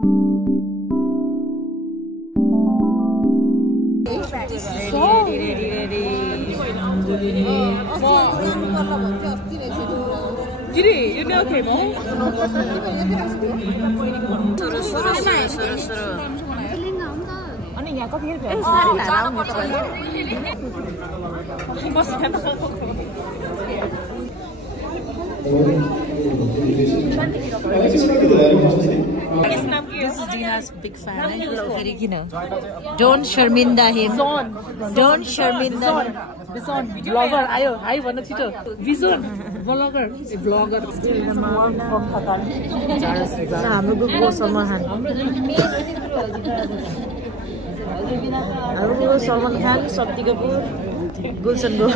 Giri, you know okay, mo? Suru. Ani यहाँ कति रुपैयाँ? सारी लारा आउनु तपाईँ. बस This is Dina's big fan. Don't Sharminda him. Don't Sharminda him. Vision vlogger आयो high भन्न छिटो Vision vlogger हाम्रो ग्रुपको सलमान खान हाम्रो सलमान खान शक्ति कपुर गुलशन गो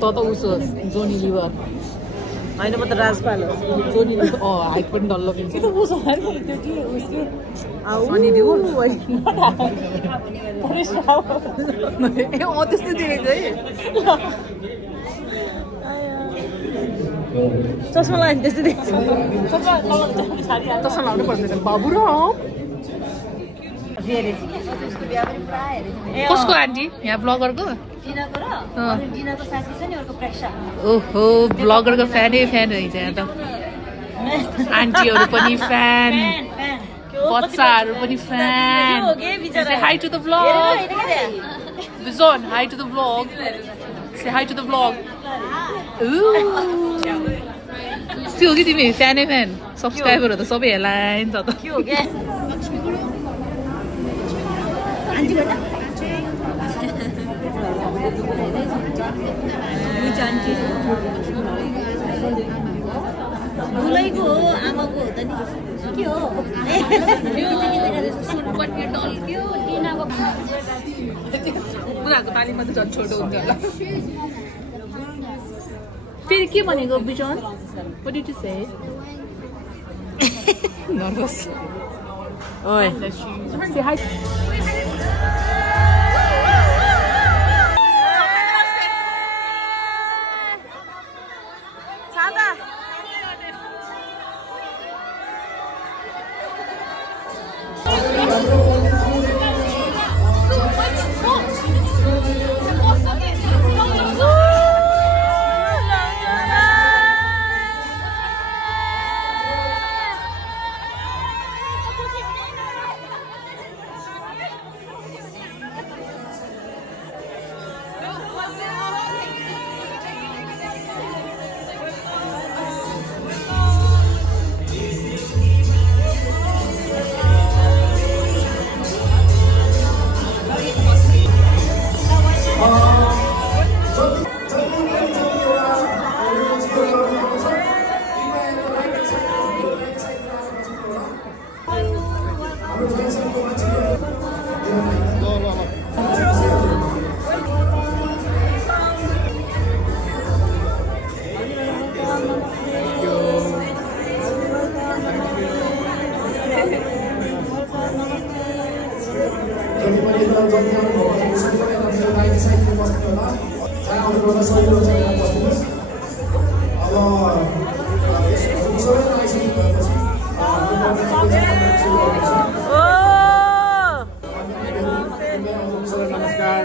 त उसो जोनी लिभर हैन म त राजपाल हो जोनी हाइट पनि डल्लो किन्छ त्यो उसो हैन त्यो के उसको अनि दिउ ए ओ त्यस्तो दिएको है चस्मा लगाएर त्यस्तो देख्छ चस्मा लाउनु पर्दैन बाबु र कसको आन्टी यहाँ ब्लगरको ओहो ब्लगरको फ्यानै फ्यान हुन्छ यहाँ त आन्टीहरू पनि फ्यान बच्चाहरू पनि fan Say hi to the vlog Vision, hi to the vlog Say hi to the vlog यस्तो हो कि तिमी फ्यानै फ्यान सब्सक्राइबरहरू त सबै हेर्लाइन त के हो के दुलैको हो आमाको हो त नि के हो सुनपट्टी डल के हो टिनाको उनीहरूको तालिममा त झन् छोटो हुन्छ होला फेरि के भनेको बिजन What did you say? Nervous. ओइ Say hi.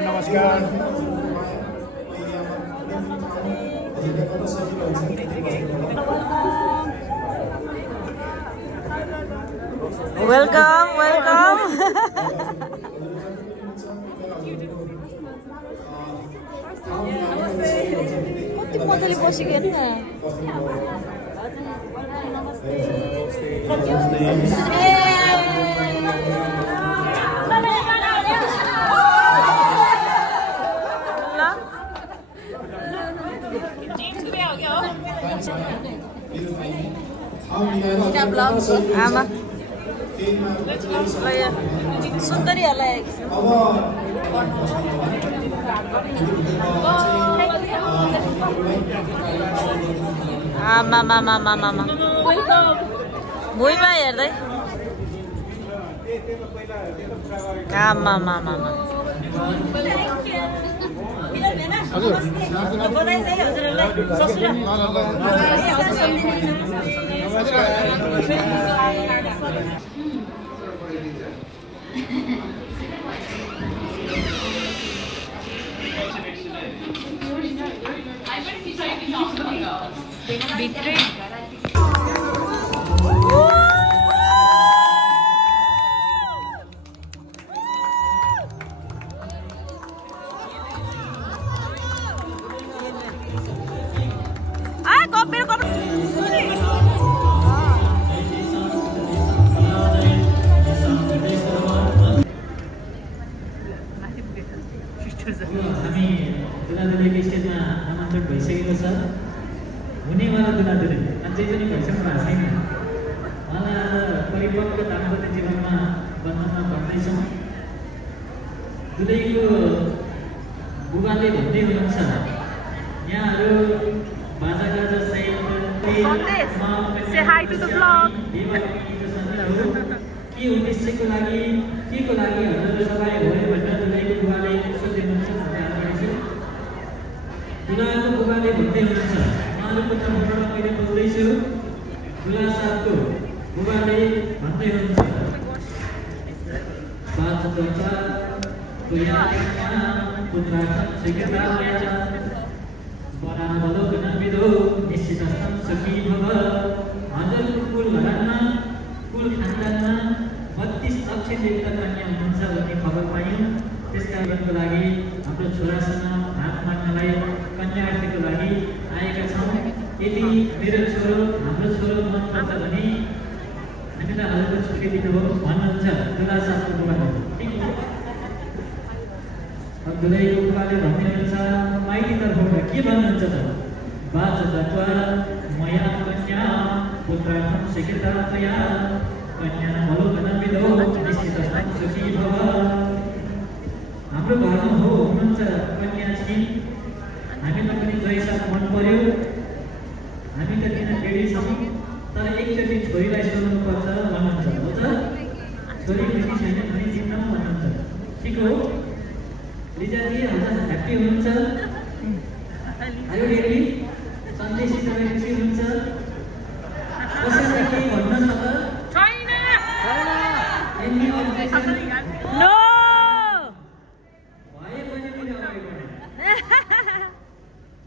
नमस्कार वेलकम वेलकम कति मजाले बसेको हेर्नु आमा सुन्दरीहरूलाई आमा भुइँमा हेर्दै आमा भित्रै हामी दुलादुलीको स्टेजमा आमन्त्रण भइसकेको छ। हुनेवाला दुलादुली अझै पनि भइसक्नु भएको छैन। उहाँलाई आज परिपक्व दाम्पत्य जीवनमा बन्धनमा भन्दैछौँ। दुलैको बुबाले भन्दै हुनुहुन्छ, यहाँहरू बाजागाजा सहित के उद्देश्यको लागि के को लागि हजुर सबै भयो भनेर दुलैको बुबाले सोध्नुहुन्छ। दुलाको बुबाले भन्दै हुनुहुन्छ, उहाँहरूको तर्फबाट मैले बोल्दैछु। दुला साहबको बुबाले भन्दै हुनुहुन्छ, हजुरको कुल घरानमा कुल खानदानमा 32 अक्षर देवता कन्या हुनुहुन्छ भन्ने खबर पायौँ। त्यस कारणको लागि हाम्रो छोरासँग हात माग्नलाई कन्यार्थीको लागि आएका छौँ। यदि मेरो छोरो हाम्रो छोरो मन पर्छ भने हामीलाई हजुरको छुट्टी दिनुहोस् भन्नुहुन्छ दुला साहबको बुबाले। ठिक हो। दुलैको बुबाले भन्दै हुनुहुन्छ, माइती तर्फबाट के भन्नुहुन्छ त? बाचतत्वा मया कन्या पुत्रार्थं स्वीकृतातया कन्या अवलोकनविदो निश्चितस्थं सुखी भव। हाम्रो घरमा हो हुनुहुन्छ कन्या छिन्, हामीलाई पनि जयसाथ मन पर्यो। हामी त किन टेढी छौँ, तर एकचोटि छोरीलाई सोध्नुपर्छ भन्नुहुन्छ। हो त? छोरी खुसी छैन भने जिम्न भन्नुहुन्छ। ठिक हो। लिजाजी हजुर ह्याप्पी हुनुहुन्छ? Are you ready? सन्देशी तपाईँ खुसी हुनुहुन्छ? कसैलाई केही भन्नुहोस् न त? छैन। Any objection? नो। भए पनि किन अगाडि बढ्दैन?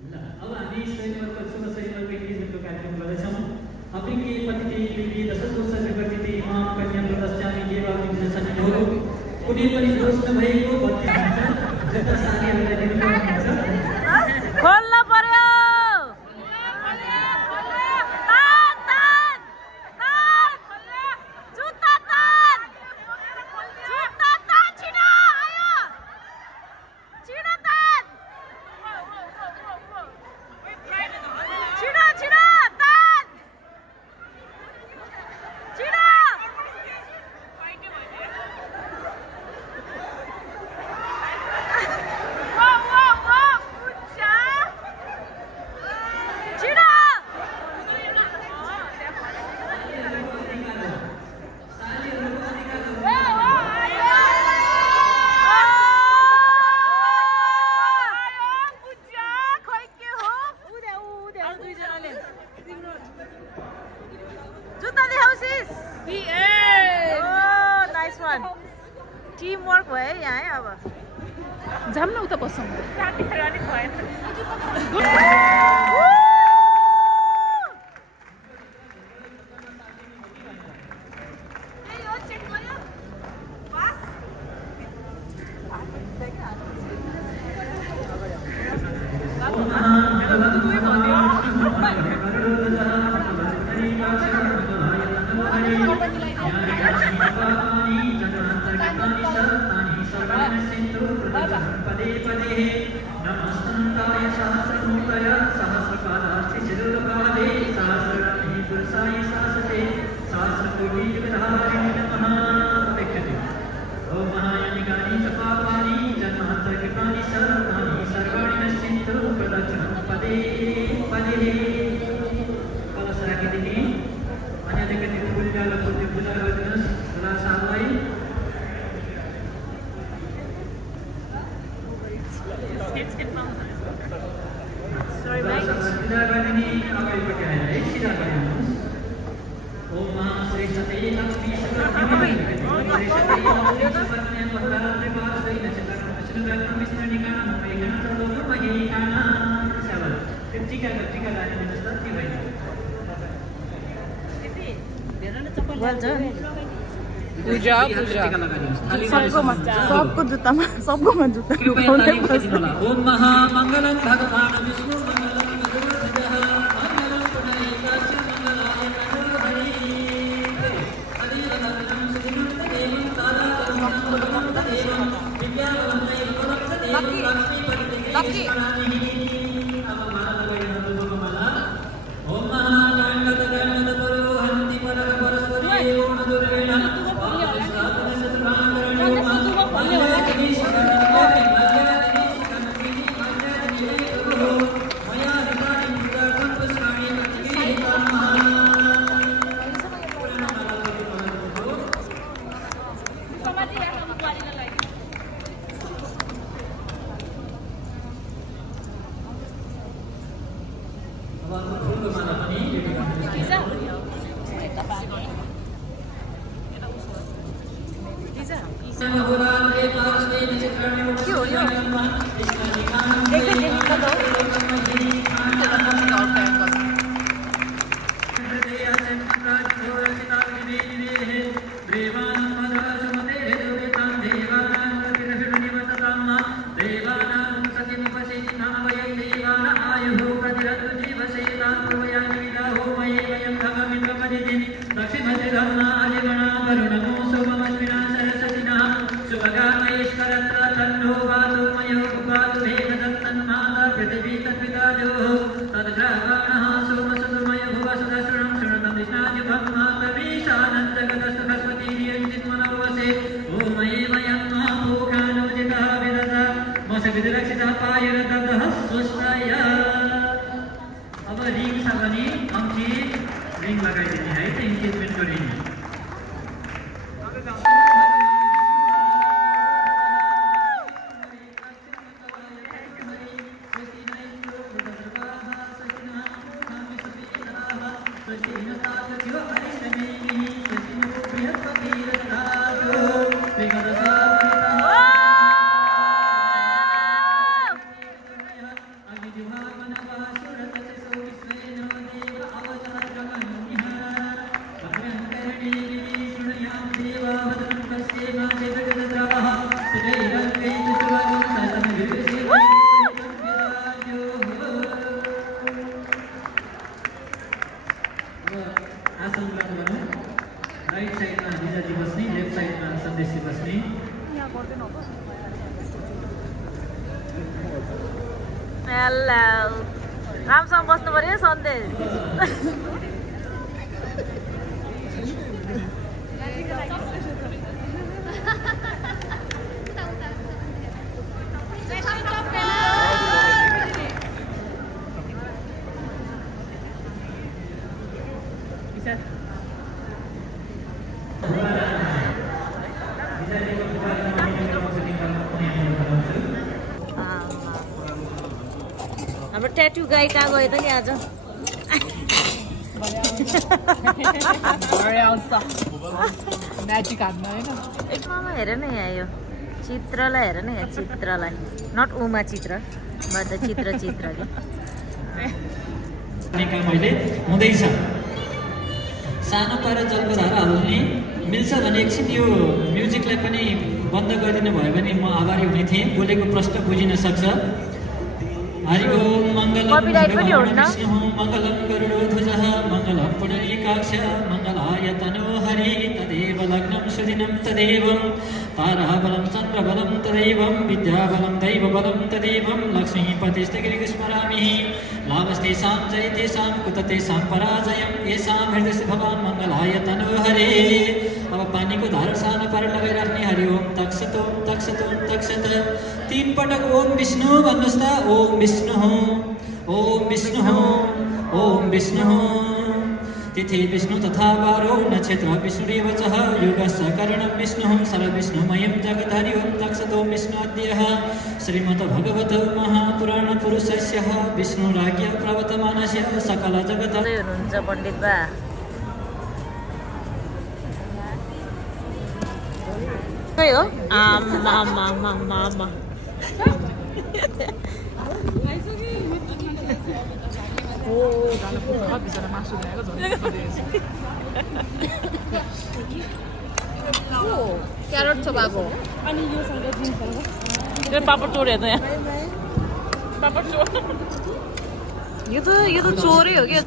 ल अब हामी स्वयंवरको शुभ स्वयंवरको इङ्गेजमेन्टको कार्यक्रम गर्दैछौँ। अपिके पतिते लिपि दशकोश विवर्तिते मां कन्या प्रदस्यामि देवाग्नि विजसन्निधो। कुनै पनि दोष नभएको 32 हुन्छ। जता साथीहरूलाई दिनुपर्ने हुन्छ। खोल्न पर्यो। टिमवर्क भयो यहाँ है। अब जाम न उता बसौँ। पूजा सबको जुत्तामा सबकोमा जुत्ता ओम महामंगलम भगवान विष्णु अब रिङ छ भने अंकी रिङ लगाइदिने है त इन्गेजमेन्टको रिङ रामसँग बस्नु पर्यो सन्देश हाम्रो ट्याटू गाई कहाँ गयो त नि आज एकमा हेर न यहाँ यो चित्रलाई हेर न यहाँ चित्रलाई नट उमा चित्र बट चित्र चित्र काम अहिले हुँदैछ सानो पारा जलको धारा हाल्ने मिल्छ भने एकछिन यो म्युजिकलाई पनि बन्द गरिदिनु भयो भने म आभारी हुने थिएँ बोलेको प्रश्न बुझिन सक्छ हरि ओम मंगलम विष्णु मंगलम गरुडध्वजः मंगलम पुंडरीकाक्ष मंगलाय तनोहरि तदेव लग्नं सुदिनं तदेवं ताराबलं चन्द्रबलं तदेवं विद्याबलं दैवबलं तदेवं लक्ष्मीपतिस्तगिरिं स्मरामि लाभस्तेषां जयतेषां कुततेषां पराजयं येषां हृदयस्य भगवान् मंगलाय तनोहरि अब पानीको धारा सानो पारेर लगाइराख्ने हरि ओम तक्षत ओम तक्षत ओम तक्षत 3 पटक ओम विष्णु भन्नुस् त ओम विष्णु ओम विष्णु ओम विष्णु तिथि विष्णु तथा वारो नक्षत्र विष्णुरेव च युगस्य करणं विष्णु सर्वविष्णुमयं जगद्धरि ओम तक्षत ओम विष्णु अद्यः श्रीमद्भगवत महापुराणपुरुषस्य विष्णुराज्ञ प्रवर्तमानस्य सकल जगत् हुनुहुन्छ पण्डित बा खै हो आमा क्यारोट छ बाबु अनि यो सँग जिन्ससँग यो पापड चोर हेर्नु यहाँ पापड चोर यो त चोरै हो क्या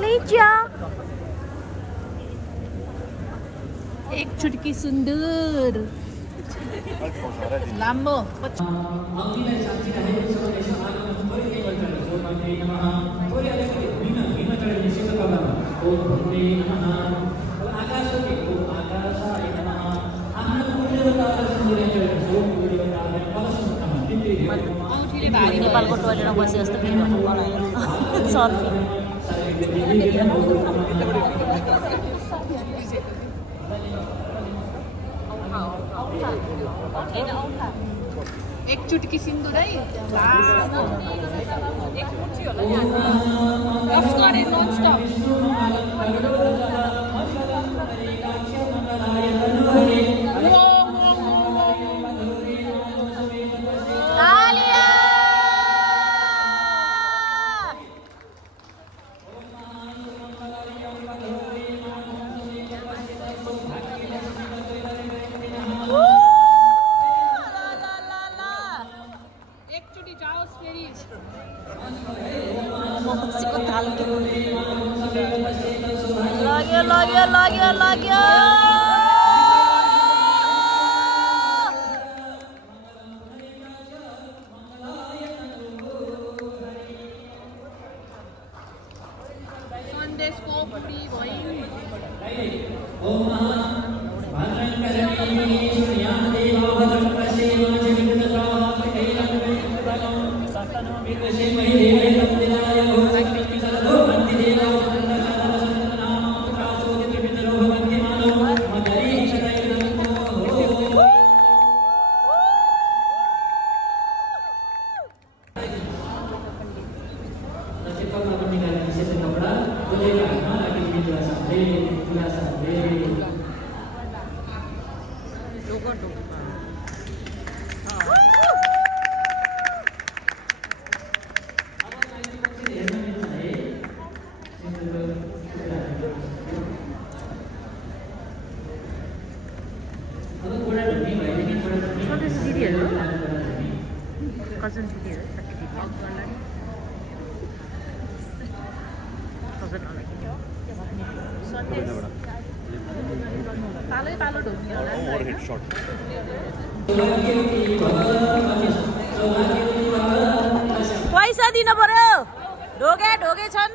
लिजा एक चुटकी सुन्दर लामो अग्निलाई साक्षी राखेको छ यसो आगमन भइरहेको छ भगवते नमः थोरै अलिकति भीम चढाइने शीतलमा ओम भगवते नमः आकाशको ओम आकाशाय नमः आफ्नो पुण्यवता सुन्दर चढाइने ओम पुण्यवता परशुराम तिमीले औँठीले भारी नेपालको टोयलेटमा बसे जस्तो फिल भएको मलाई सर्फी एक चुटकी सिन्दुर है एक मुठी होला नि रफ गरे नन स्टप लाग्यो सन्देशको पुरी भयो पैसा दिन पर्यो ढोगे छन्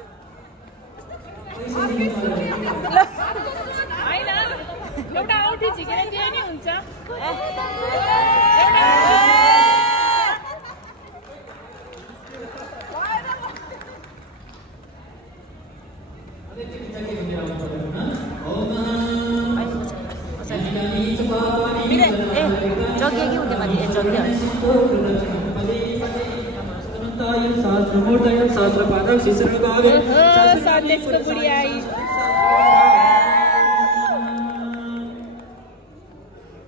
होइन एउटा औँठी झिकेर त्यही नै हुन्छ जग्गियो कि हुन्थ्यो माथि जग्गियो सन्देशको बुढी आई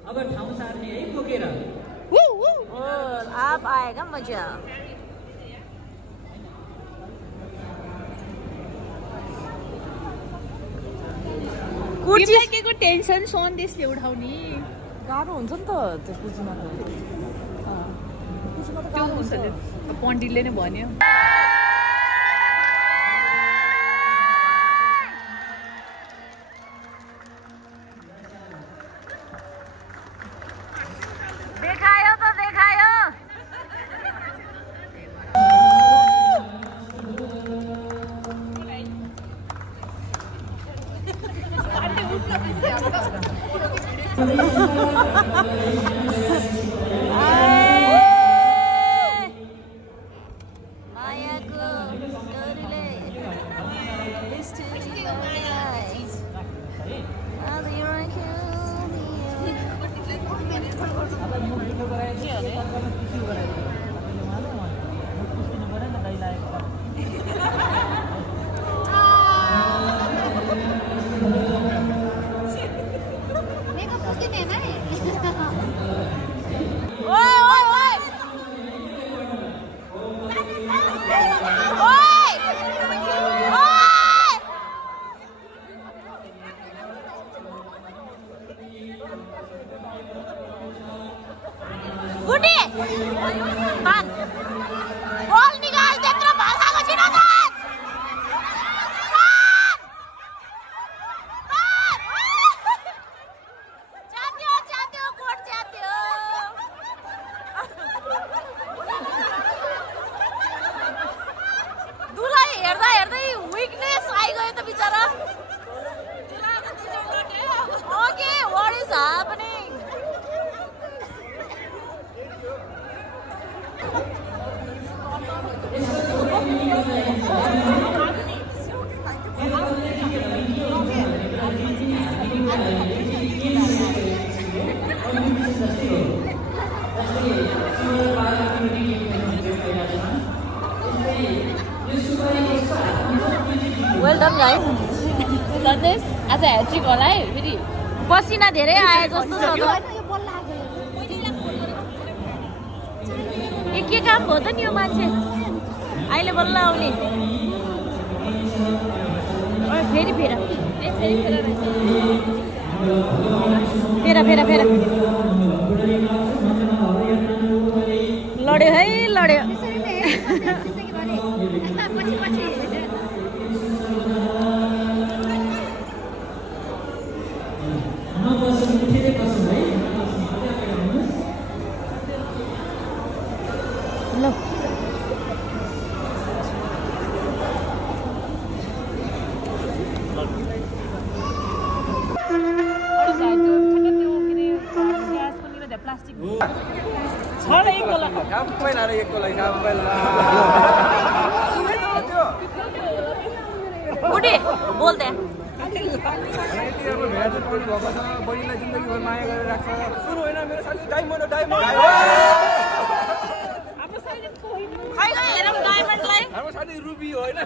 अब ठाउँ सार्ने है बोकेर आप आएगा मजा तिमीलाई के को टेन्सन सन्देशले उठाउने गाह्रो हुन्छ नि त त्यो कुचीमा त्यो हुन्छ पण्डितले नै भन्यो देखायो त देखायो मायाको डोरीले तान बल निकाल त्यत्रो भाषाको छिटो तान च्यात्यो कोट च्यात्यो दुलाई हेर्दा हेर्दै विकनेस आइगयो त बिचरा Okay, what is happening? Well done, guys. Done this as a hat-trick होला है फेरि पसिना धेरै आए जस्तो छ त के काम भयो त नि यो मान्छे अहिले बल्ल आउने फेरि फेर लड्यो है लड्यो बुढी बोल्दै बहिनीलाई जिन्दगीभर माया गरेर राख्छ सुरु होइन मेरो साथी डायमन्ड हाम्रो साथी रुबी हो होइन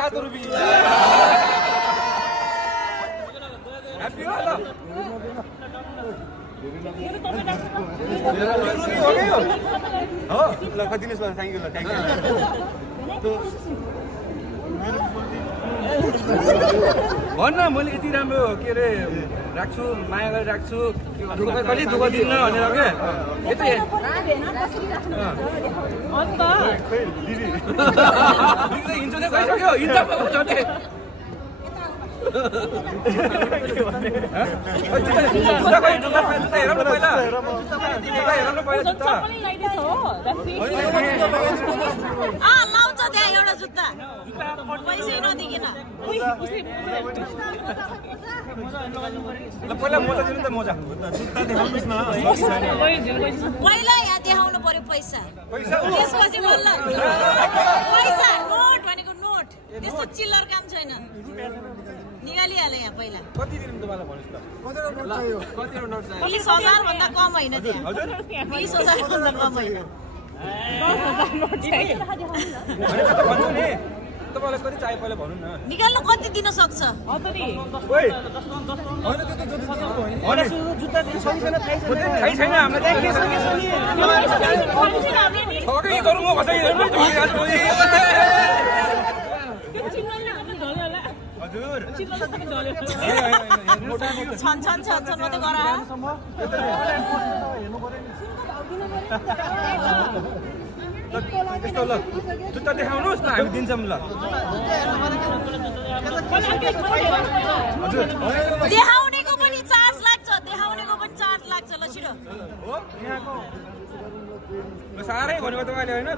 रातो रुबी ह्याप्पी हो ल कतिदिनुहोस् ल थ्याङ्क यू ल थ्याङ्क यू भन्न मैले यति राम्रो के अरे राख्छु माया गरेर राख्छु कहिले दुःख दिन्न भनेर के यतै हिँड्छ नै गइसक्यो हिँड्छ लाउँछ त्यहाँ एउटा जुत्ता पैसै नदिकन पहिला मोजा दिनु त मोजा पहिला यहाँ देखाउनु पर्यो पैसा त्यसपछि बल्ल पैसा नोट भनेको नोट त्यस्तो चिल्लर काम छैन निकालिहाले यहाँ पहिला कति दिनु तपाईलाई भन्नुस् त 20,000 भन्दा कम होइन त्यहाँ 20,000 भन्दा कम होइन तपाईँलाई कति चाहियो पहिला भन्नु न निकाल्न कति दिन सक्छ थाहै छैन हामीलाई ठकै गरौँ छन मात्रै गरा यस्तो ल जुत्ता देखाउनुहोस् न हामी दिन्छौँ ल देखाउनेको पनि चार्ज लाग्छ ल छिटो साह्रै भनेको तपाईँले होइन ल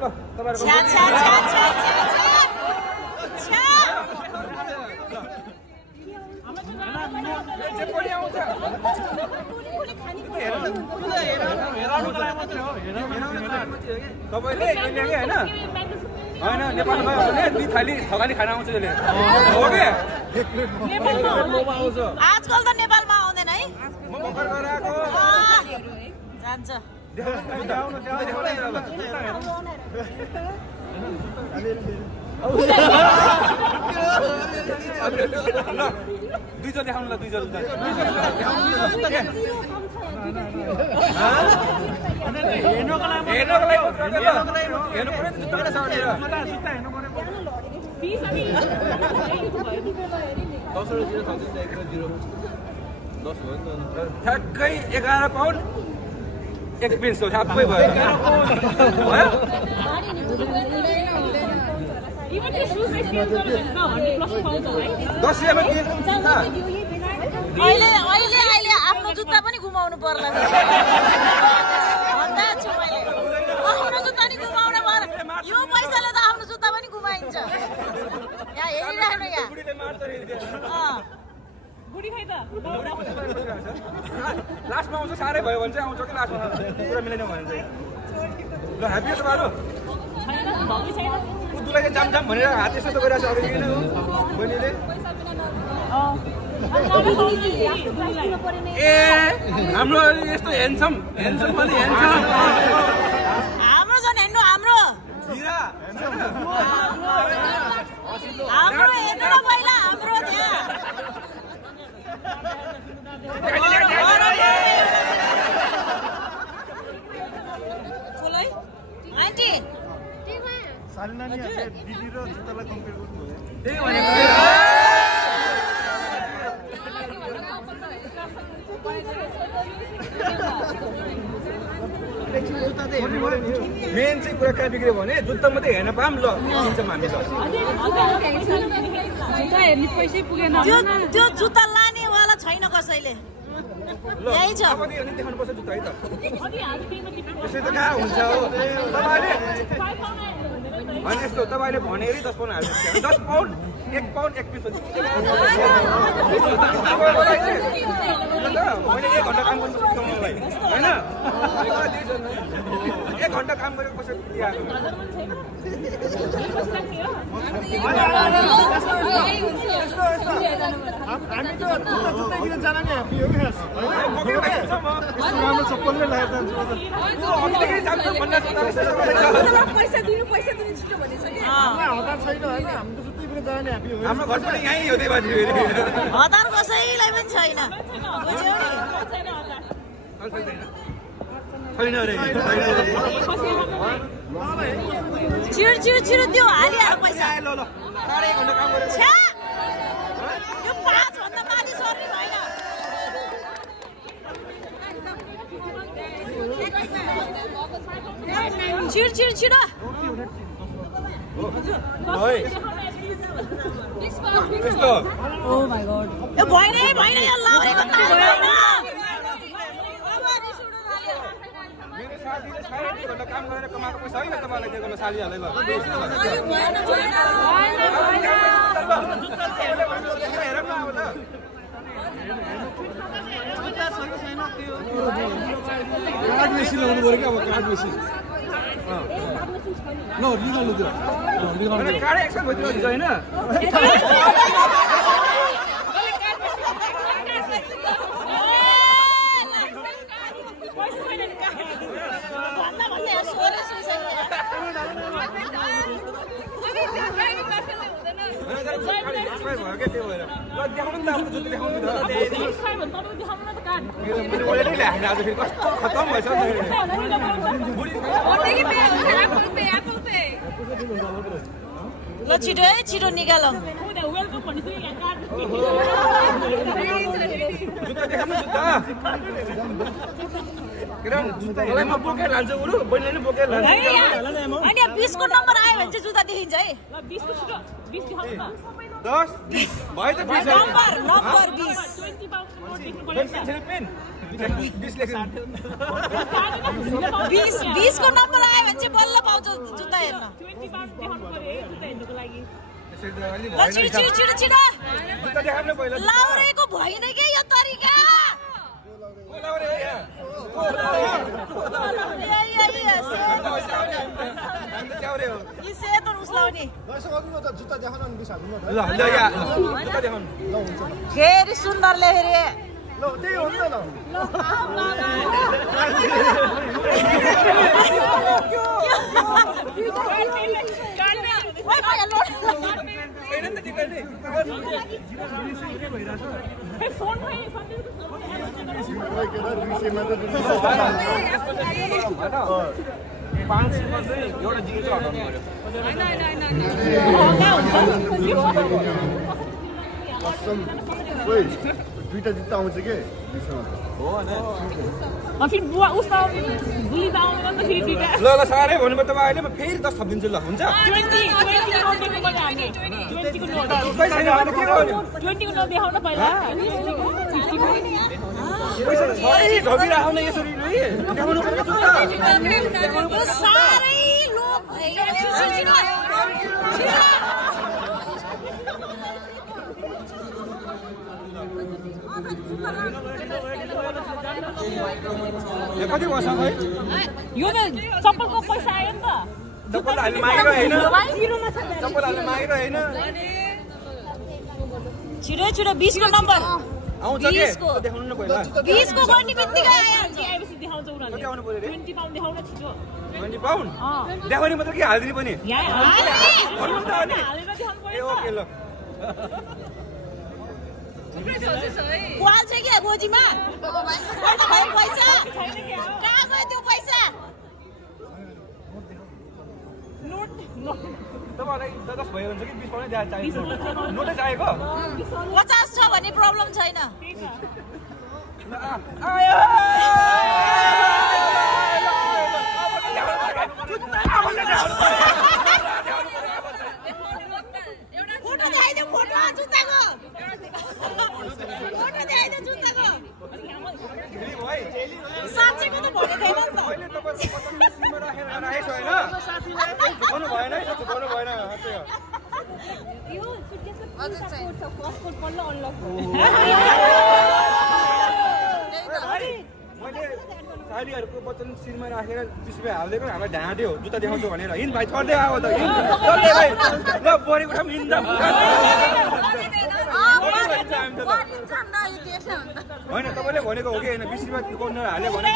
तपाईँले होइन नेपालमा गयो भने 2 थाली थकाली खाना आउँछ यसले हो के आजकल त नेपालमा आउँदैन है म भर्खर गएर आएको जान्छ दुईजना देखाउनु ल दुईजना हेर्नुको लागि हेर्नु पर्यो जुत्ता ठ्याक्कै 11 पाउन्ड 1 पिस हो ठ्याक्कै भयो अहिले आफ्नो जुत्ता पनि घुमाउनु पर्ला भन्दा छु मैले आफ्नो जुत्ता नि घुमाउनु पर्ला यो पैसाले त आफ्नो जुत्ता पनि घुमाइन्छ यहाँ हेरिराख्नु यहाँ बुढी खै त लास्टमा आउँछ साह्रै भयो भने चाहिँ आउँछ कि लास्टमा पुरा मिलेन भने चाहिँ ल ह्याप्पी हो तपाईँहरू उद्दुलाई चाहिँ जाम जाम भनेर हात यस्तो गरिरहेको छ अघि किन हो बहिनीले ए हाम्रो यस्तो ह्यान्डसम पनि ह्यान्डसम हाम्रो झन् हेर्नु हाम्रो हाम्रो हेर्नु न पहिला हाम्रो त्यहाँ चलै आन्टी सालिनानीहरुले दिदी र जुत्तालाई कम्पेयर गर्नुभयो त्यही भनेको मेन चाहिँ कुरा कहाँ बिग्रियो भने जुत्ता मात्रै हेर्न पाम ल किन्छौँ हामी त्यो जुत्ता लानेवाला छैन कसैले यही छ देखाउनु पर्छ जुत्ता है त त्यसै त कहाँ हुन्छ हो तपाईँले अनि यस्तो तपाईँले भनेरै 10 पाउन्ड हाल्नु 10 पाउन्ड 1 पाउन्ड 1 पिस हुन्छ मैले 1 घन्टा काम गर्नु सक्छु मलाई हैन 1 घन्टा काम गरेको पैसा दिइहाल्नु हामी त जुत्ता किन जान नि ह्याप्पी हो हैन राम्रो चप्पलले लगाएर जान्छ पैसा दिनु छिटो भनेछ के हतार छैन हैन हामी त जुत्ता किन जान नि ह्याप्पी हो हाम्रो घर पनि यही हो त्यही बाजी हतार कसैलाई पनि छैन बुझ्यौ नि छैन रे छिटो त्यो हालिहाल्नु पैसा ल ल 1.5 घन्टा काम गरेर यो 5 भन्दा माथि सर्ने भएन छिटो ओइ यस्तो ओ माय गॉड यो भएन यो लाउरेको ताल भएन मेरो साथीले 2.5 घन्टा काम गरेर कमाएको पैसा होइन तपाईलाई दिएको ल सालीहरुले ल हेर न अब त कार्ड मेसिन लगाउनु पर्यो कि अब कार्ड मेसिन नो लिगल हो त्यो लिगल कार्ड एक्सेप्ट भयो त्यो हैन खतम भएछ ल छिटो निकालौँ जुत्ता देखाउनु जुत्ता म बोकेर लान्छु बरु बहिनीले नि बोकेर लान्छ अनि 20 को नम्बर आयो भने चाहिँ जुत्ता देखिन्छ है ल 20 को छिटो 20 देखाउनु त 10 20 भयो त 20 नम्बर 20 20 को नम्बर आयो भने चाहिँ बल्ल पाउँछ जुत्ता हेर्न छिटो लाउरेको भएन के यो तरिका सेतो उसलाउने फेरि सुन्दरले फेरि दुईटा जुत्ता आउँछ के हो हैन फेरि बुवा उस्ता बुली त आउँदैन नि त फेरि दुईटा ल ल सारै भन्नु पर्छ अहिले म फेरि 10 थपिदिन्छु ल हुन्छ 20 को नोट देखाउन पहिला 50 को पैसा छ नि ढोगिराउ न यसरी नि देखाउनु पर्छ जुत्ता सारै लोभ भइरहेको यो कति वर्ष खै यो त चप्पलको पैसा आयो नि त चप्पल हाल्ने मागेको हैन चप्पल हाल्ने मागेको हैन छिटो छिटो 20 को नम्बर आउँछ के देखाउनु न पहिला 20 को गर्ने बित्तिकै आइहाल्छ आएपछि देखाउँछ उनीहरुले कति आउनु पर्यो रे 20 पाउन्ड देखाउन छिटो 20 पाउन्ड देखाउने मतलब के हाल्दिने पनि यहाँ भन्नु त अनि हालेर देखाउनु ए पर्यो ओके ल वाल छ के गोजीमा पैसा कहाँ गयो त्यो पैसा नोट तपाईलाई 10 भयो हुन्छ कि 20 पाउन्ड चाहिन्छ नोटै चाहिएको 50 छ भने प्रब्लम छैन आयो फोटो देखाइदियो फोटो जुत्ताको फोटो देखाइदियो जुत्ताको साँच्चैको त भनेको थिएन नि त भन्नु भएन है भन्नु भएन यो सुटकेसको पासपोर्ट पल्ल अनलक हो मैले साथीहरूको वचन शिरमा राखेर 20 रुपैयाँ हाल्दिएको हामीलाई ढाँट्यो जुत्ता देखाउँछु भनेर हिँड भाइ चढ्दै आऊ त हिँड ल बोरी उठाम हिँड होइन तपाईँले भनेको हो कि होइन 20 रुपैयाँ कर्नर हाल्यो भने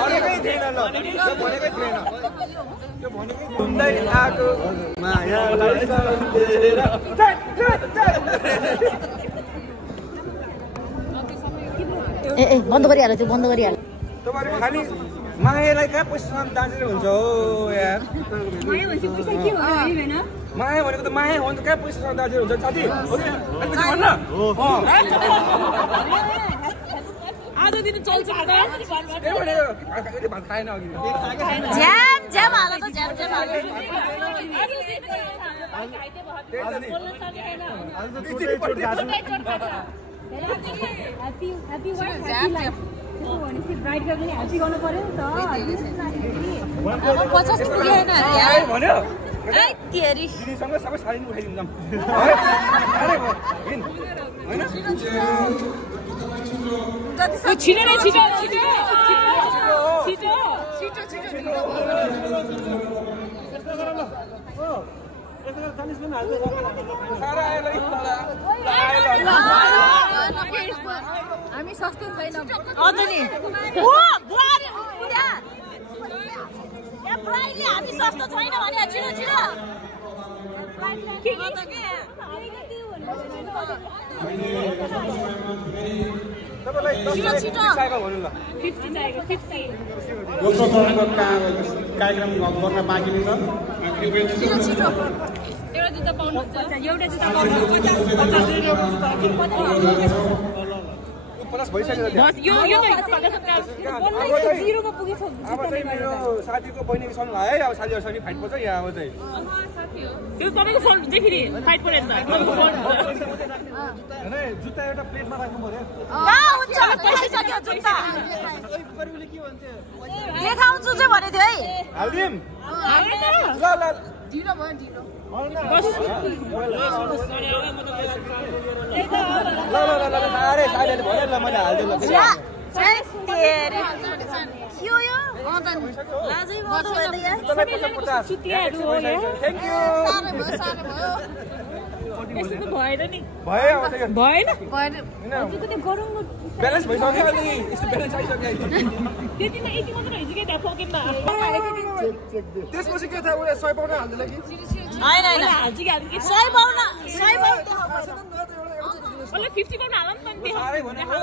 भनेकै थिएन ल त्यो भनेकै थिएन त्यो भनेकै घुम्दै आएको मायालाई सम्झेर ए बन्द गरिहाल्यो त्यो बन्द गरिहाल्यो तपाईहरु खाली मायालाई कहाँ पैसा दाँजेर हुन्छ हो यार माया भनेको पैसा के हो हैन माया भनेको त माया हो नि त कहाँ पैसा दाँजेर हुन्छ साथी हो कि पैसा भन्न आज दिन चल्छ आज के भनेको अहिले भात खाएन अघि ज्याम ज्याम हाल त ज्याम ज्याम हाल ह्यापी वाइफ ह्यापी लाइफ भनेपछि ब्राइडको पनि ह्यापी गर्नु पर्यो नि त अब 50 पुग्यो हैन ए भन्यो ए तेरी दिदीसँग सबै साडी उठाइदिन्छम अरे हिन हैन छिटो रे छिटो छिटो छिटो हामी सस्तो छैन अदनी ओ बुहारी बुढा या ब्राइडले हामी सस्तो छैन भने छिटो छिटो के तपाईलाई 10 चाहिएको भन्नु ल 50 चाहिएको 50 दोस्रो चरणको कार्यक्रम गर्न बाँकी नै छ एउटा जुत्ता पाउनुहुन्छ एउटा जुत्ता पाउनुहुन्छ 50 भइसक्यो बस यो त जिरोमा पुगेछ अब चाहिँ मेरो साथीको बहिनीको सँग है अब साथीहरुसँग फाइट पर्छ यहाँ अब चाहिँ यो तपाईको फोन हुन्छ फेरि फाइट परेन त तपाईको फोन हैन जुत्ता एउटा प्लेटमा राख्नु पर्यो कहाँ हुन्छ पैसा जुत्ता देखाउँछु चाहिँ भने थियो है हाल्दिम ल ल ढिलो भयो ढिलो बस ल सारे सारेले भन्यो ल मैले हाल्दिए ल ज्या तेरी के हो यो लाजै भयो त यार सुतियाहरू हो या थ्यांक यू यस्तो त भएन नि भयो अब चाहिँ भएन ब्यालेन्स भइसक्यो अलि यस्तो ब्यालेन्स आइसक्यो त्यतिमा यति मात्र हिजो के त्यहाँ फोकिन त त्यसपछि के थाहा उयो 100 पाउन्ड हाल्दिला कि हैन हैन हाल्छ कि हाल्छ कि 100 पाउन्ड ओले 50 पाउन्ड हाल्न त नि सारै भनेको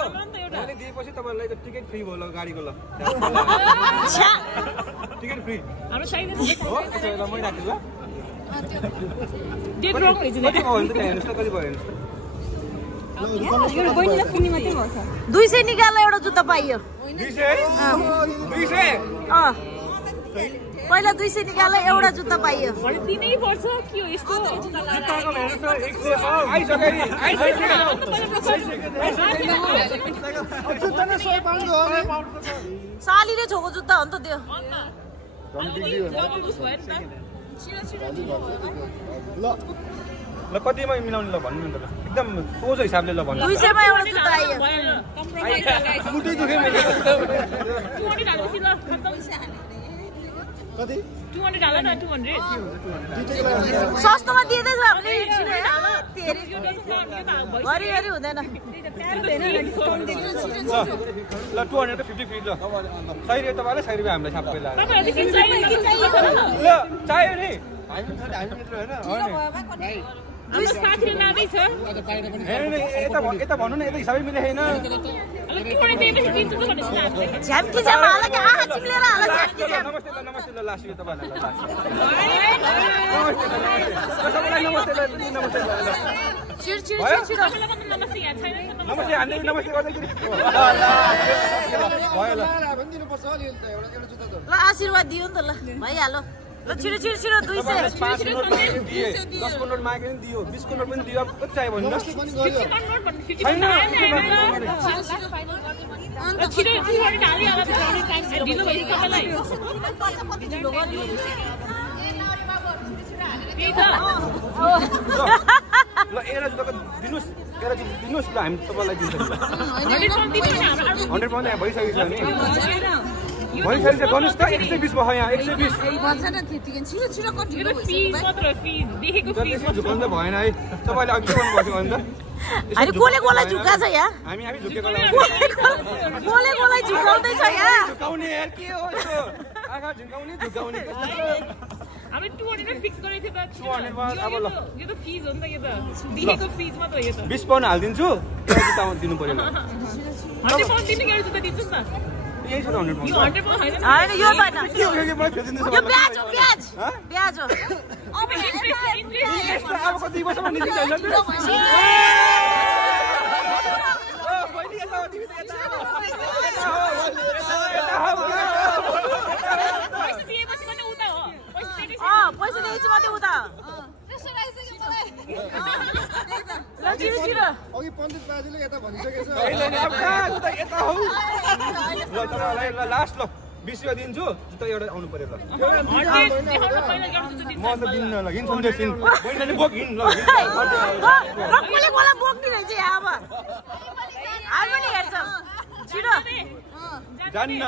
मैले दिएपछि तपाईहरुलाई त टिकट फ्री भयो ल गाडीको ल छ्या टिकट फ्री हाम्रो चाहिँदैन हो त्यसो भए म राख्छु ल कति भयो भने त हेर्नुहोस् त कति भयो हेर्नुहोस् यो बहिनीलाई पुग्ने मात्रै भयो 200 निकाल्न एउटा जुत्ता पाइयो 200 पहिला 200 निकाल्न एउटा जुत्ता पाइयो दिनै पर्छ के हो यस्तो जुत्ताको हेर्नुहोस् 100 आइसक्यो जुत्ता नै 100 पाउन्ड हो सालीले छोको जुत्ता हो नि त त्यो ल कतिमा मिलाउने ल भन्नु नि त एकदम सोझो हिसाबले ल भन्नु 200 मा एउटा जुत्ता आइयो मुटै दुख्यो मैले कति 200 डालर न 200 सस्तोमा दिँदैछ हामीले हरि हरि हुँदैन ल 250 फिट ल 100 रुपैयाँ तपाईँलाई 100 रुपैयाँ हामीलाई सबै लाग्यो ल चाहियो नि हामी साथीले नादैछ यता भन्नु न यता हिसाबै मिले छैन झ्याम्की झ्याम हाल के आहा चिम्लेर हाल झ्याम्की झ्याम नमस्ते ल लास्ट तपाईँलाई नमस्ते छिर छिर छिर नमस्ते हामी नमस्ते गर्दाखेरि भयो ल भन्दिनु पर्छ अलिअलि त एउटा जुत्ता त ल आशीर्वाद दियो नि त ल भइहाल्यो ल छिरो छिरो छिरो 200 5 नोट दिए 10 को नोट मागे नि दियो 20 को नोट पनि दियो कति चाहियो भन्नु न छैन छिटो छिटो ढाली आला ढिलो भयो सबैलाई ल एरा जुत्ताको दिनुस् ल हामी तपाईलाई दिन्छौँ 100 पाउन्ड यहाँ भइसकेको छ नि भइसकेको छ गर्नुहोस् त 120 भयो यहाँ 120 झुकाउनु त भएन है तपाईँले अघि के भन्नुभएको अन्त अनि कोले कोलाई झुका छ यहाँ हामी झुकेको कोले कोलाई झुकाउँदै छ यहाँ झुकाउने यार के हो यो आगा झुकाउने हामी 200 फिक्स गरेको थियो त 200 अब ल यो त फिज हो नि त यो त दिएको फिज मात्र हो यो त 20 पाउन्ड हाल्दिन्छु एउटा जुत्ता दिनु पर्यो ल 100 पाउन्ड दिनु एउटा जुत्ता दिन्छु नि त यही छ त 100 पाउन्ड यो 100 पाउन्ड हैन हैन यो त हैन के हो यो मलाई फेर्दिनुहोस् यो ब्याज हो ब्याज हो अब इन्ट्रेस्ट अब कति वर्षमा निस्किन्छ हैन बहिनी यता हो तिमी त यता हो पैसा दिएपछि मात्रै उता ल छिरो छिरो अघि पण्डित बाजुले यता भनिसकेछ अब कहाँ उता यता हो ल तपाईलाई ल लास्ट ल 20 रुपैयाँ दिन्छु जुत्ता एउटा आउनु पर्यो ल म त दिन्न ल हिँड सन्देश हिँड बहिनीले बोक हिँड ल रक्कले कोला बोक्ने रहेछ यहाँ अब हामी पनि हेर्छौँ छिटो जान्न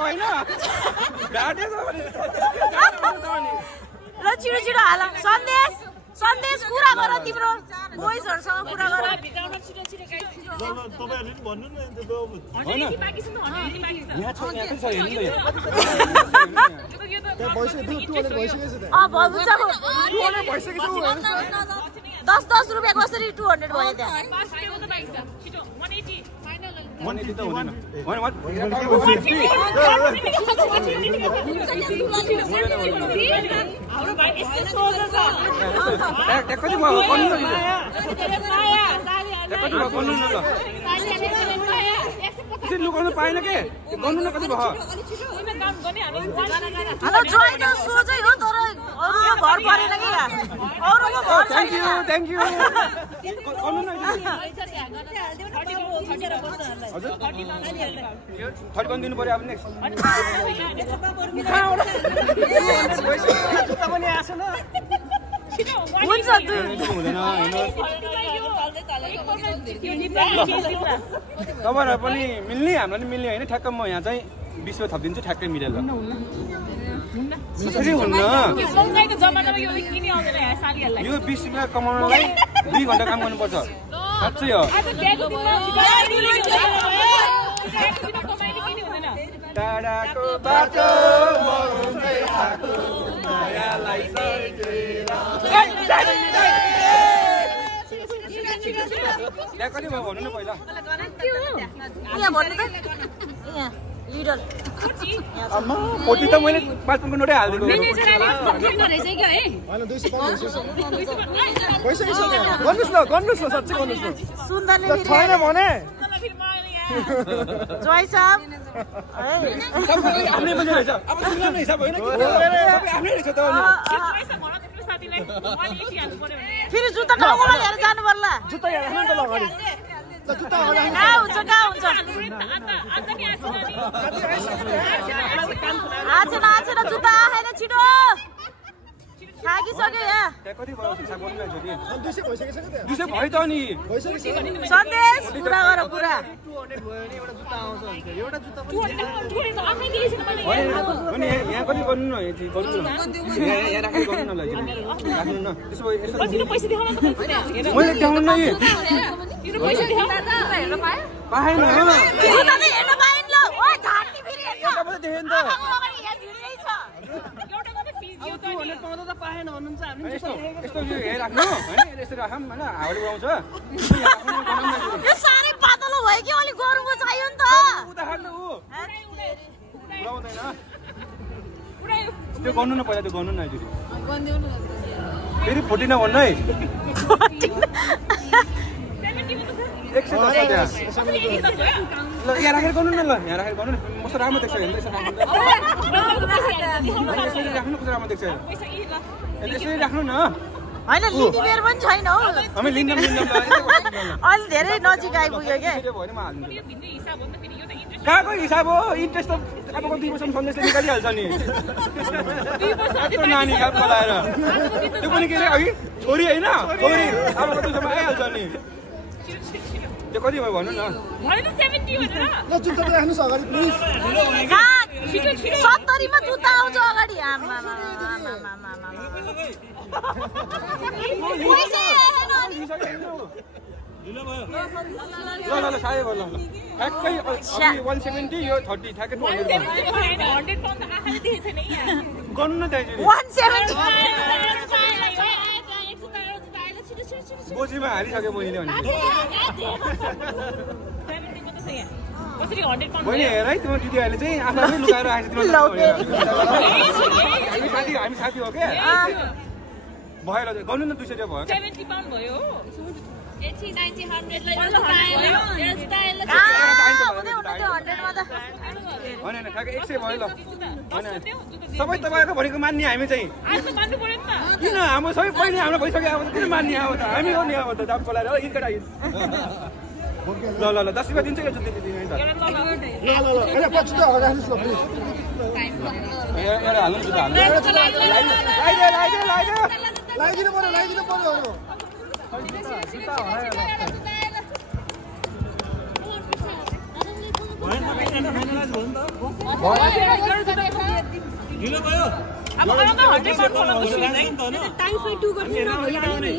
होइन भेटेछ भने ल छिटो छिटो हाल सन्देश कुरा गर तिम्रो बोइजहरुसँग कुरा गर तपाईहरुले नि भन्नु न यहाँ छ हेर्नु न त्यो भइसक्यो 200 भइसकेछ त भन्छ 200 भइसकेछ 10 रुपैयाँ कसरी 200 भयो त्यहाँ 180 त हुँदैन कति भयो लुकाउनु पाएन के गर्नु न कति भयो सोझै हो तर अरूको घर परेन कि अरूको घर थ्याङ्क यू गर्नु न 30 दिनु पर्यो अब नेक्स्ट हुन्छ हुँदैन तपाईँहरू पनि मिल्ने हामीलाई नि मिल्ने होइन ठ्याक्क म यहाँ चाहिँ 20 रुपैयाँ थपिदिन्छु ठ्याक्कै मिलेर कसरी हुन्न यो 20 रुपैयाँ कमाउनलाई 2 घन्टा काम गर्नुपर्छ साँच्चै हो टाढाको बाटो मरुँदै आएको मायालाई सकेर यहाँ कति भयो भन्नु न पहिला यहाँ भन्नु त यहाँ लिडर अम्मा 40 त मैले 5 रुपैयाँको नोटै हाल्दिएको गर्नुहोस् न साँच्चै गर्नुहोस् न सुन्दरले छैन भने जोय साहब आफ्नै मान्छे रहेछ अब सुन्नु हिसाब होइन के आफ्नै रहेछ त फेरि जुत्ता ठाउँमा लिएर जानु पर्ला जुत्ता यहाँ राख्नु नि त ल अगाडि जुत्ता अगाडि कहाँ हुन्छ आछेन जुत्ता आएन छिटो थाकिसक्यो यहाँ कति भयो हिसाब गर्नु लाग्यो नि 200 भइसकेछ के त्यो 200 भयो त नि सन्देश पुरा गर पुरा 200 भयो नि एउटा जुत्ता आउँछ हुन्छ एउटा जुत्ता पनि अनि यहाँ कति गर्नु न गर्नु न यहाँ राखेर गर्नु न ल राख्नु न त्यसो भए यसो कतिको पैसा देखाउन त मैले देखाउनु न यो पैसा देखाउन हेर्न पाए पाएन जुत्ता चाहिँ हेर्न पाएन ल ओ घाटी फेरि एउटा पनि देखेन त यहाँ भिडै छ एउटा मात्रै फिज यो त नि पाउँदा त पाएन भन्नुहुन्छ हामी यस्तो यस्तो हे राख्नु हैन यसरी राखम हैन हावाले उडाउँछ यो साह्रै पातलो भयो कि अलि गरुङको चाहियो नि त उदाहरण उ उडाउँदैन त्यो गर्नु न पहिला त्यो गर्नु न अहिले फेरि 40 नभन्नु है 110 त्यहाँ ल यहाँ राखेर गर्नु न ल यहाँ राखेर गर्नु न कस्तो राम्रो देख्छ हेर्नु यसो राख्नु यसरी राख्नु कस्तो राम्रो देख्छ यसरी राख्नु न होइन लिने बेर पनि छैन हौ हामी लिन्नम अलि धेरै नजिक आइपुग्यो के कहाँको हिसाब हो इन्ट्रेस्ट त अब 2 वर्षसम्म सन्देशले निकालिहाल्छ नि नानी काम चलाएर त्यो पनि के अरे अघि छोरी होइन छोरी अब 2 वर्षमा आइहाल्छ नि त्यो कति भयो भन्नु न होइन 70 भनेर ल जुत्ता त राख्नुस् अगाडि प्लिज 70 मा जुत्ता आउँछ अगाडि आमा ल साह्रै भयो ल ठ्याक्कै 170 यो 30 ठ्याक्कै 200 पाउन्ड त आँखाले देखेको छैन यहाँ गर्नु न त्यहाँ 170 बोजीमा हालिसक्यो बहिनीले भने कसरी 100 पाउन्ड बहिनी हेर है तिम्रो दिदीहरूले चाहिँ आफूले लुकाएर आएछ तिम्रो हामी साथी हो क्या भयो ल गर्नु न 200 चाहिँ भयो 70 पाउन्ड भयो 80 90 100 लाई स्टाइल होइन ठ्याक्कै 100 भयो ल होइन सबै तपाईँको भनेको मान्ने हामी चाहिँ किन हाम्रो सबै पहिले हाम्रो भइसक्यो अब किन मान्ने अब त हामी हो नि अब त दाम पलाएर हो इन्कट आइ ल 10 रुपैयाँ दिन्छ यो जुत्ता दिने नि त ल हैन पछि त राख्नुस् न प्लिज एउटा हाल्नु जुत्ता हाल्नु लाइदिनु पर्यो ढिलो भयो अब त 100 पाउन्ड खोल्न खुसी हुन्छ टाइम फर 2 गर्नु न भइहाल्यो नि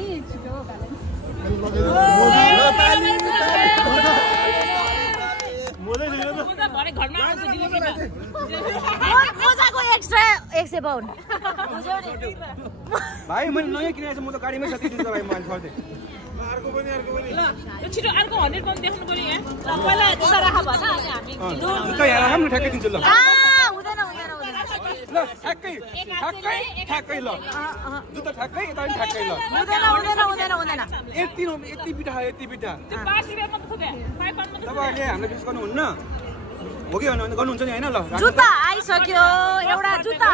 भने घरमा आउँछ दिनु कि मोजाको एक्स्ट्रा 100 पाउन्ड भाइ मैले नयाँ किनेको छु म त गाडीमै सकिदिन्छु भाइ मैले फर्दै ल यो छिटो अर्को 100 पाउन्ड देखाउनु पर्यो यहाँ ल पहिला जुत्ता राख भन्छ अनि हामी जुत्ता यहाँ राखम न ठ्याक्कै दिन्छु ल हुँदैन ल ठ्याक्कै ल जुत्ता ठ्याक्कै यता पनि ठ्याक्कै ल हुँदैन यति बिटा 5 रुपैयाँ मात्र छ त्यहाँ 5 पाउन्ड मात्र तपाईँहरूले हामीलाई विश्वास गर्नुहुन्न हो कि गर्नुहुन्छ नि होइन ल जुत्ता आइसक्यो एउटा जुत्ता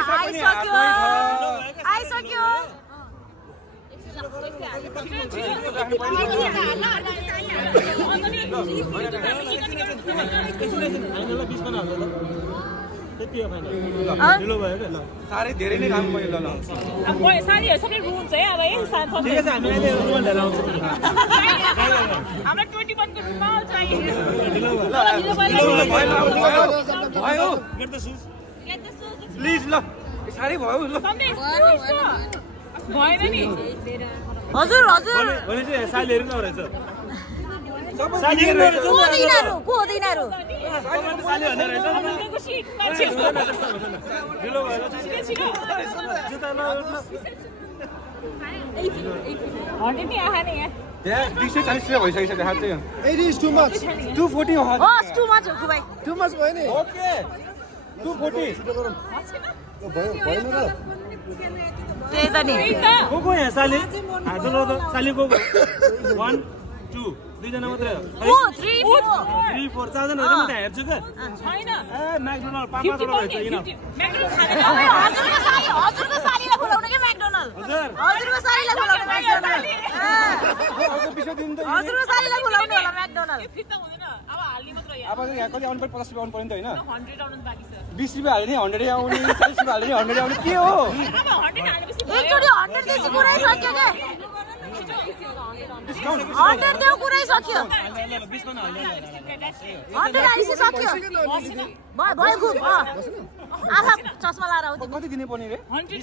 आइसक्यो साह्रै धेरै नै राम्रो भयो ल अब साडीहरू सबै रुन्छ है अब हामीलाई 21 को माल चाहियो भयो प्लिज ल साह्रै भयो ल भएन नि हजुर भने चाहिँ सालीहरु न रहेछ कुदिनारु साली भन्ने रहेछ ढिलो भयो जुत्ता ल 100 नहीं आहा नहीं है त्यहाँ 240 रुपैयाँ भइसकेछ त्यहाँ चाहिँ 80 is too much. 240 हो हस् टु मच हो खुबै Too much भयो नि. ओके 240 भएन र. त्यही त नि को यहाँ साली हात ल त साली को 1 2 दुईजना मात्रै हो 3 4 3 4 चारजना होइन म त्यहाँ हेर्छु के छैन ए म्याकडोनल्ड पापाबाट भएछ किन म्याकडोनल्ड खाने हजुरको सालीलाई बोलाउनु के म्याकडोनल्ड हजुर हजुरको सालीलाई बोलाउनु म्याकडोनल्ड अर्को पिछो दिन त हजुरको सालीलाई बोलाउनु होला म्याकडोनल्ड फिर्ता हुँदैन अब हाल्ने मात्र अब यहाँ कति आउनु पर्यो 50 रुपैयाँ आउनु पर्यो नि त होइन 100 आउनु बाँकी छ 20 रुपैयाँ हाल्यो नि 100 आउने 40 रुपैयाँ हाल्यो नि 100 आउने के हो अब 100 हालेपछि एकचोटि 100 देसी कुरै सक्यो के डिस्काउन्ट 100 देऊ कुरै सक्यो 100 हालिसि सक्यो भयो खुब आफा चस्मा लाएर आउँदै कति दिने पर्ने रे 100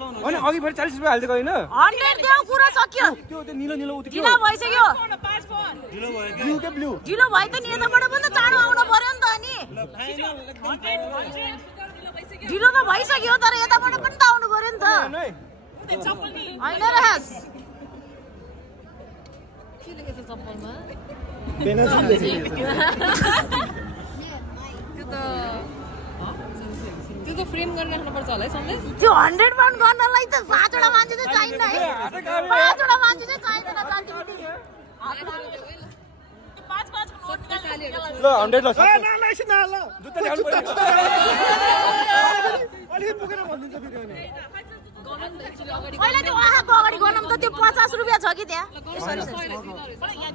पाउन्ड अनि अघि फेरि 40 रुपैयाँ हाल्दिएको होइन 100 देऊ कुरा सक्यो त्यो निलो निलो उति किन भइसक्यो पास फोन ब्लू के ब्लू ढिलो भयो त नि यताबाट पनि त चाँडो आउनु पर्यो नि त अनि ढिलो त भइसक्यो तर यताबाट पनि त आउनु पर्यो नि त होइन रहस त्यो त फ्रेम गर्न राख्नुपर्छ होला है सन्देश त्यो 100 पाउन्ड गर्नलाई त 5 वटा मान्छे चाहिँ चाहिन्न है 5 वटा मान्छे चाहिँ चाहिँदैन शान्तिमती ल 100 ल जुत्ता ल्याउनु पर्यो. अलि पुगेर भनिदिन्छ फेरि अनि. पहिला त्यो आहाको अगाडि गर्नु त त्यो 50 रुपैयाँ छ कि त्यहाँ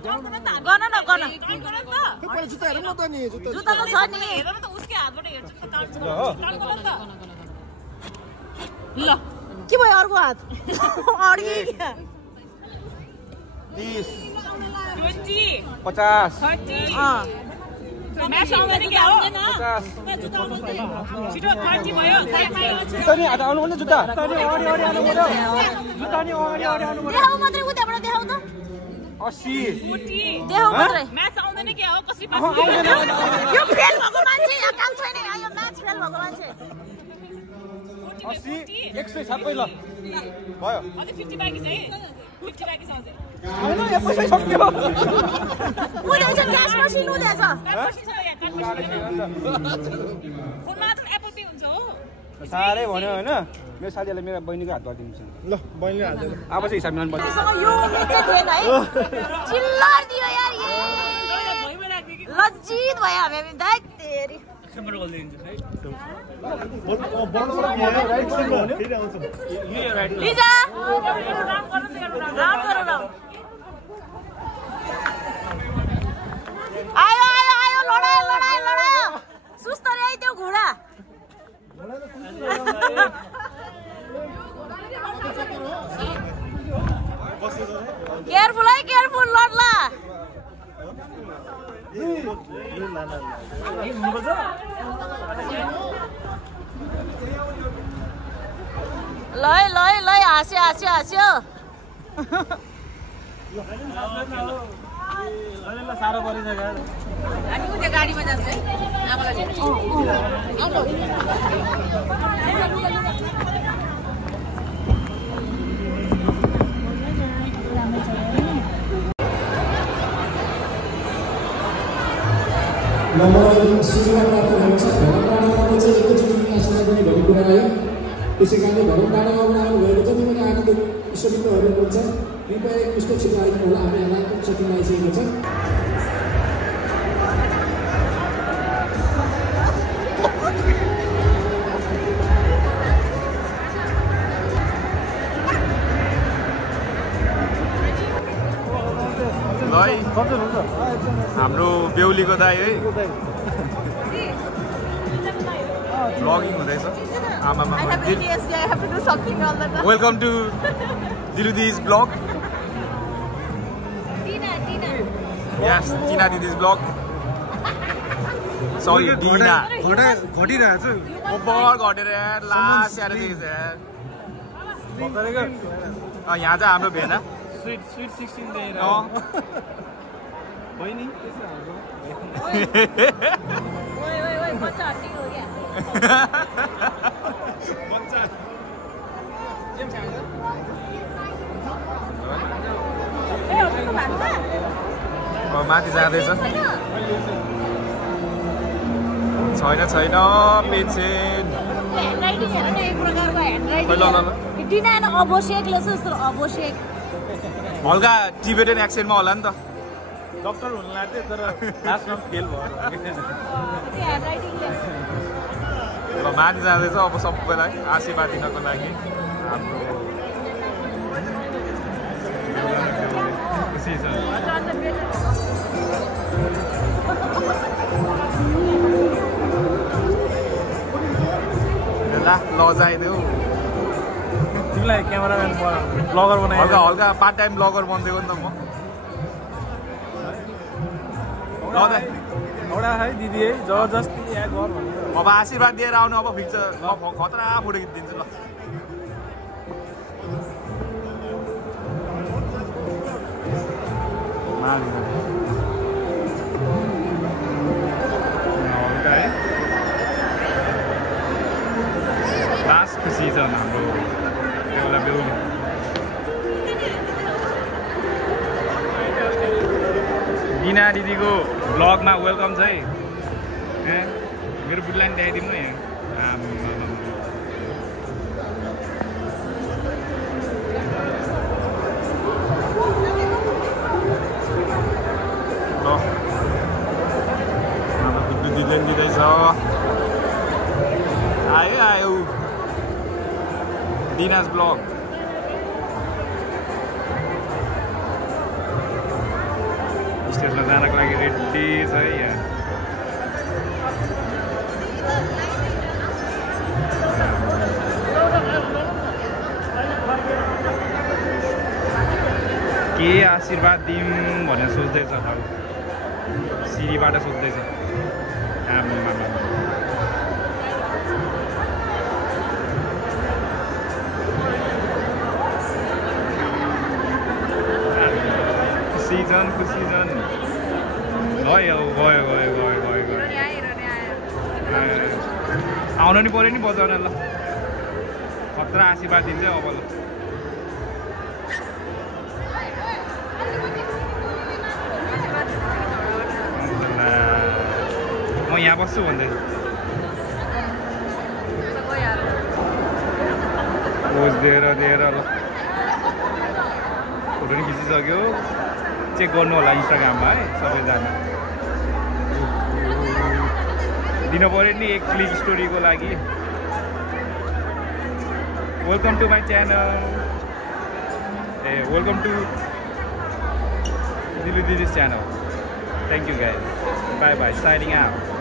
गर्न न गर्न पहिला जुत्ता हेरौँ न त नि जुत्ता. जुत्ता त छ नि उसकै हातबाट हेर्छु त काट्छ ल के भयो अर्को हात अड्की 30 20 50 30 अँ म्याच आउँदैन क्या हो 50 छिटो 30 भयो जुत्ता नि हात आउनु पर्ने जुत्ता जुत्ता नि अगाडि अगाडि आउनु पर्यो जुत्ता नि अगाडि अगाडि आउनु पर्यो देखाउ मात्रै उताबाट देखाउ त 80 देखाउ मात्रै म्याच आउँदैन क्या हो कसरी यो फेल भएको मान्छे यहाँ काम छैन यो म्याच फेल भएको मान्छे 80 100 सबै ल भयो अझै 50 बाँकी छ है 50 बाँकी छ अझै हैन यहाँ पैसा सक्यो उनीहरू चाहिँ क्यास मसिन हुँदैछ फोनमा मात्र एप्पल पे हुन्छ हो साह्रै भन्यो होइन मेरो साथीहरूले मेरो बहिनीको हात गरिदिन्छ ल बहिनीले हाल्दैन. अब चाहिँ हिसाब मिलाउनु पर्छ त्यससँग यो चाहिँ थिएन है चिल्लर दियो यार ये लज्जित भयो हामी दाइ तेरी लिजा राउन्ड गरौ न आयो आयो आयो लडायो लडायो लडायो सुस्तरी आइ त्यो घोडा केयरफुल है केयरफुल लड्ला लय लय लय हाँस्यो हाँस्यो हाँस्यो साह्रो परिसक्यो हामी उता गाडीमा जान्छ है आमालाई त्यसै कारणले भनौँ टाढा आउनु भएको जति पनि आनन्द इष्टमित्रहरू हुनुहुन्छ कृपया एकपृष्ठ छिटो आइदिनु होला हामी अनान्तम सकिन आइसकेको छ हाम्रो बेहुलीको दाइ है ब्लगिङ हुँदैछ आमामा वेलकम टु दिलुदिज ब्लग यस टिना दिदिज ब्लग सरी डिना घटिरहेछ ओभर घटेर यार लास्ट यार देखेछ यार यहाँ चाहिँ हाम्रो भेना स्वीट 16 दिएर बहिनी त्यसै हाम्रो ओए ओए ओए बच्चा हट्टी हो गया बच्चा माथि जाँदैछ छैन छैन पेन्सन हल्का टिबेटन एक्सेन्टमा होला नि त डक्टर हुनु लाग्थ्यो तर लास्टमा फेल भयो ल माथि जाँदैछ अब सबैलाई आशीर्वाद दिनको लागि हाम्रो खुसी छ ल जाइदेऊ तिमीलाई क्यामेराम्यान ब्लगर बनाए हल्का हल्का पार्ट टाइम ब्लगर बनिदिएको नि त म एउटा है दिदी है जबरजस्ती यहाँ गर भन्छ अब आशीर्वाद दिएर आउनु अब फिक्स खतरा फोटो खिचिदिन्छु ल लास्टको सिजन हाम्रो एउटा बेहुली बिना दिदीको ब्लगमा वेलकम छ है मेरो बुढीलाई पनि ल्याइदिनु न यहाँ ल दिदीले पनि दिँदैछ आयो आयो दिनाज ब्लग स्टेजमा जानको लागि रेडी छ है यहाँ के आशीर्वाद दिउँ भनेर सोच्दैछ सिरीबाट सोच्दैछ सिजन गयो आउनु नि पऱ्यो नि बजाउन ल खतरा आशीर्वाद दिन्छ अब ल म यहाँ बस्छु भन्दै पोज दिएर ल फोटो नि खिचिसक्यो चेक गर्नु होला इन्स्टाग्राममा है सबैजना दिनु पऱ्यो नि एक क्लिक स्टोरीको लागि welcome to my channel welcome to दिदिज channel thank you guys bye bye signing out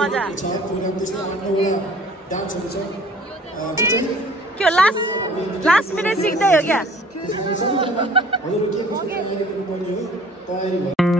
मजा छ प्रोग्राम त्यस्तै 8-9 डान्सहरू छ त्यो चाहिँ के लास्ट मिनेट सिक्दै हो क्या हजुर के कस्तो तयारी गर्नुपर्ने हो तयारी